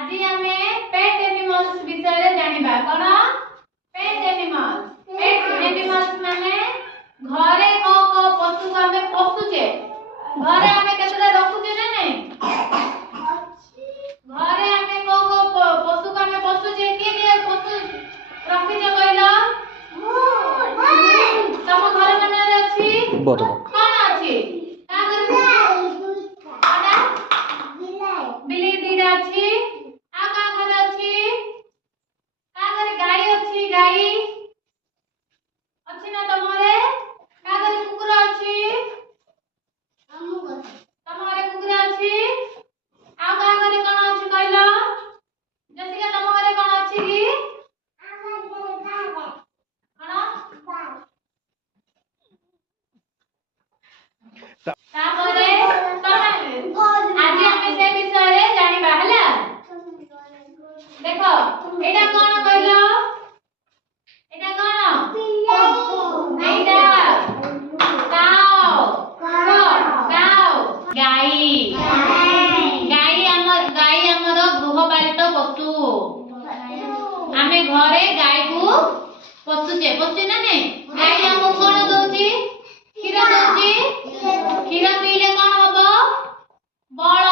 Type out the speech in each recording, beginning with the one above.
আজি ଆମେ pet animals ବିଷୟରେ ଜାଣିବା। କଣ pet animals? pet animals ମାନେ ଘରେ କୋ ପଶୁକୁ ଆମେ ପୋଷୁଛେ। ଘରେ ଆମେ କେତେଟା ରଖୁଛେ ନା ନାହିଁ? ଘରେ ଆମେ କୋ ପଶୁକୁ ଆମେ ପୋଷୁଛେ। କିଏ କିଏ ପଶୁ ରଖିଛେ କହିଲ? ତମ ଘର ମାନଙ୍କରେ ଅଛି? କଣ ଅଛି? ବିଲେଇ ଦିଟା ଅଛି। ଆଉ କାହା ଘରେ ଅଛି? କାହା ଘରେ ଗାଈ ଅଛି? ଗାଈ ଅଛି ନା ତମ ଘରେ? କାହା ଘରେ କୁକୁର ଅଛି? ତମ ଘରେ କୁକୁର ଅଛି? ଆଉ କାହା ଘରେ କଣ ଅଛି କହିଲ? ଜେସିକା ତମ ଘରେ କଣ ଅଛି କି? ତାପରେ ଆଜି ଆମେ ସେ ବିଷୟରେ ଜାଣିବା ହେଲା। ଦେଖ ଏଇଟା କଣ କହିଲ? ଏଇଟା କଣ? ଏଇଟା କାଉ। କାଉ ଗାଈ। ଗାଈ ଆମର ଗୃହପାଳିତ ପଶୁ। ଆମେ ଘରେ ଗାଈକୁ ପୋଷୁଛେ ନା ନାଇଁ? ଗାଈ ଆମକୁ କଣ ଦଉଛି? କ୍ଷୀର ଦଉଛି। କ୍ଷୀର ପିଇଲେ କଣ ହବ? ବଳ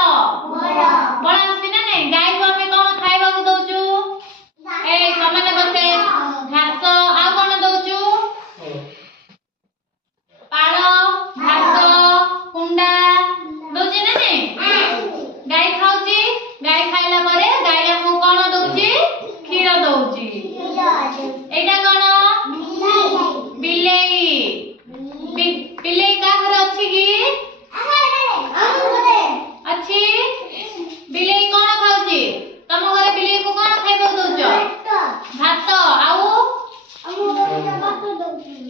ଆସୁଛି ନା ନାଇଁ? ଗାଈକୁ ଆମେ କଣ ଖାଇବାକୁ ଦଉଛୁ? ସମାନେ ବସେ ଘାସ। ଆଉ କଣ ଦଉଛୁ? ପାଳ, ଘାସ, କୁଣ୍ଡା ଦଉଛି ନା ନାଇଁ? ଗାଈ ଖାଉଛି। ଗାଈ ଖାଇଲା ପରେ ଗାଈ ଆମକୁ କଣ ଦଉଛି? କ୍ଷୀର ଦଉଛି। ଏଇଟା କଣ? ବିଲେଇ। ବିଲେଇ କାହା ଘରେ ଅଛି କି? ଅଛି। ବିଲେଇ କଣ ଖାଉଛି? ତମ ଘରେ ବିଲେଇକୁ କଣ ଖାଇବାକୁ ଦଉଛ? ଭାତ। ଆଉ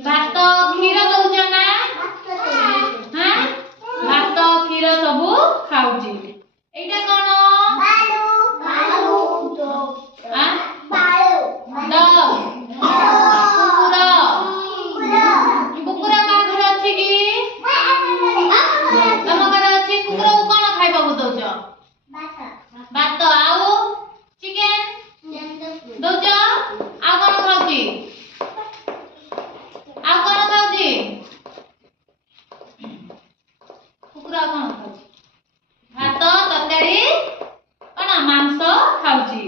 ଭାତ, କ୍ଷୀର ଦଉଛ ନା? ଭାତ, କ୍ଷୀର ସବୁ ଖାଉଛି। ଏଇଟା କଣ? କୁକୁର କାହା ଘରେ ଅଛି କି? ତମ ଘରେ ଅଛି। କୁକୁରକୁ କଣ ଖାଇବାକୁ ଦଉଛ? ଭାତ। ଆଉ ଚିକେନ ଦଉଛ? ଆଉ କଣ ଖାଉଛି? ଆଉ କଣ ଖାଉଛି? କୁକୁର ଆଉ କଣ ଖାଉଛି? ଭାତ, ତରକାରୀ, କଣ ମାଂସ ଖାଉଛି।